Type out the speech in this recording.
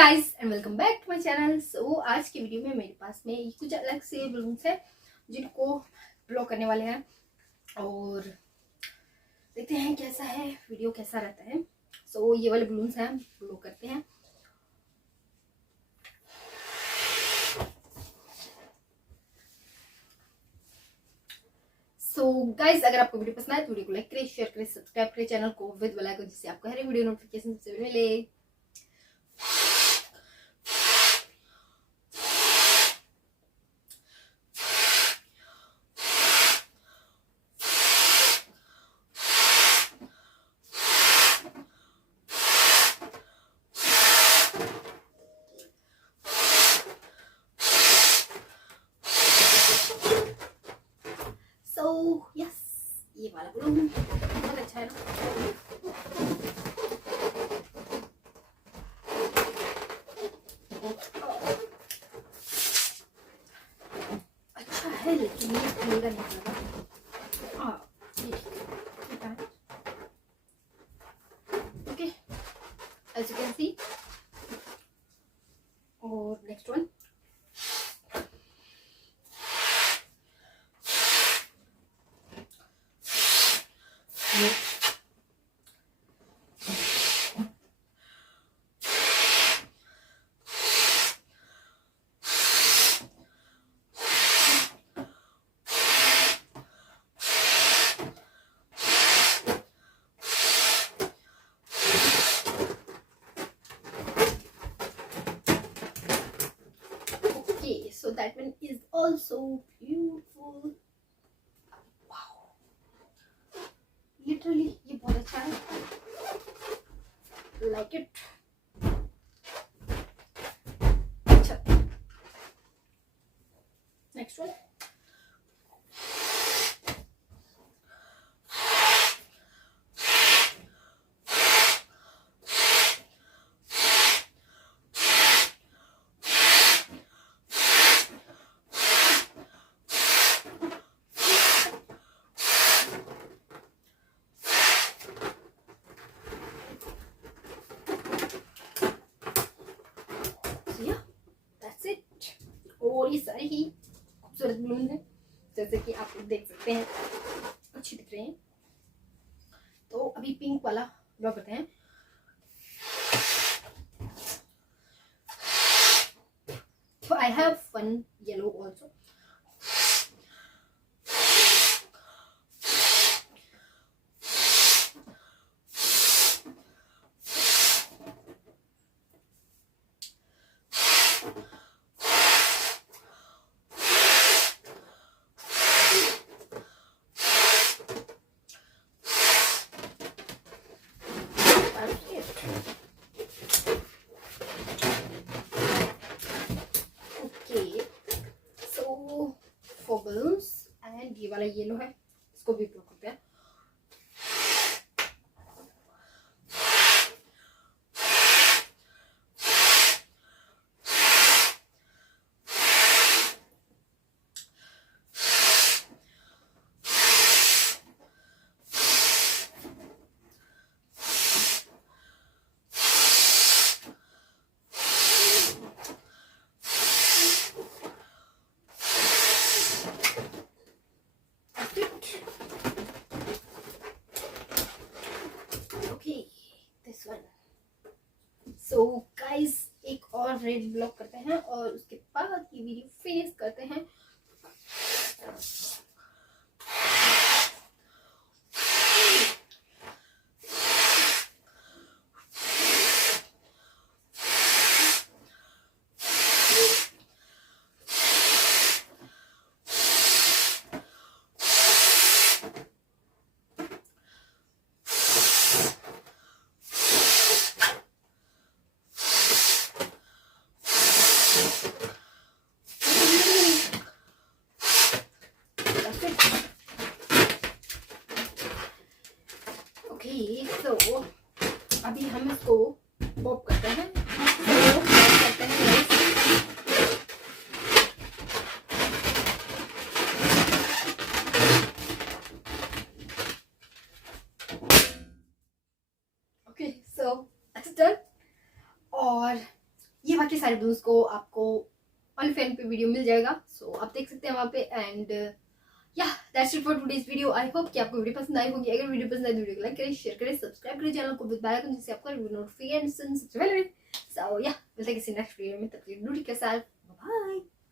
Guys and welcome back to my channel. So आज की video में मेरे पास में कुछ अलग से बलून्स हैं जिनको ब्लॉक करने वाले हैं और देखते हैं कैसा है वीडियो, कैसा रहता है। सो ये वाले बलून्स हैं, ब्लॉक करते हैं। सो गाइज, अगर आपको वीडियो पसंद आए तो वीडियो को लाइक करें, शेयर करें, सब्सक्राइब करें चैनल को विद बेल आइकन, जिससे आपको हर वीडियो नोटिफिकेशन सबसे पहले मिले। यस, ये वाला बलून बहुत अच्छा है ना। अच्छा है लेकिन ये खुलेगा नहीं लगा। ये ठीक है। Okay, as you can see. और next one, so that one is also beautiful. Wow, literally ये बहुत अच्छा है, like it. अच्छा, next one. और ये सारे ही खूबसूरत बलून हैं, जैसे कि आप लोग देख सकते हैं, अच्छे दिख रहे हैं। तो अभी पिंक वाला ड्रॉ करते हैं। तो I have one yellow also. For balloons and ये वाला येलो है, इसको भी ब्लॉक करते हैं। सो गाइस, एक और रेड ब्लॉक करते हैं और उसके बाद ये वीडियो फिनिश करते हैं। ये बाकी सारे बलून्स को आपको ऑनली फैन पे वीडियो मिल जाएगा, सो आप देख सकते हैं वहाँ पे। एंड या that's it for today's video. I hope कि आपको वीडियो पसंद आई होगी। अगर वीडियो पसंद आई तो वीडियो को लाइक करें, शेयर करें, सब्सक्राइब करें चैनल को विद बेल आइकन, जिससे आपको नोटिफिकेशन सबसे पहले। सो या मिलते हैं किसी नेक्स्ट वीडियो में, तब तक डू टेक केयर, बाय।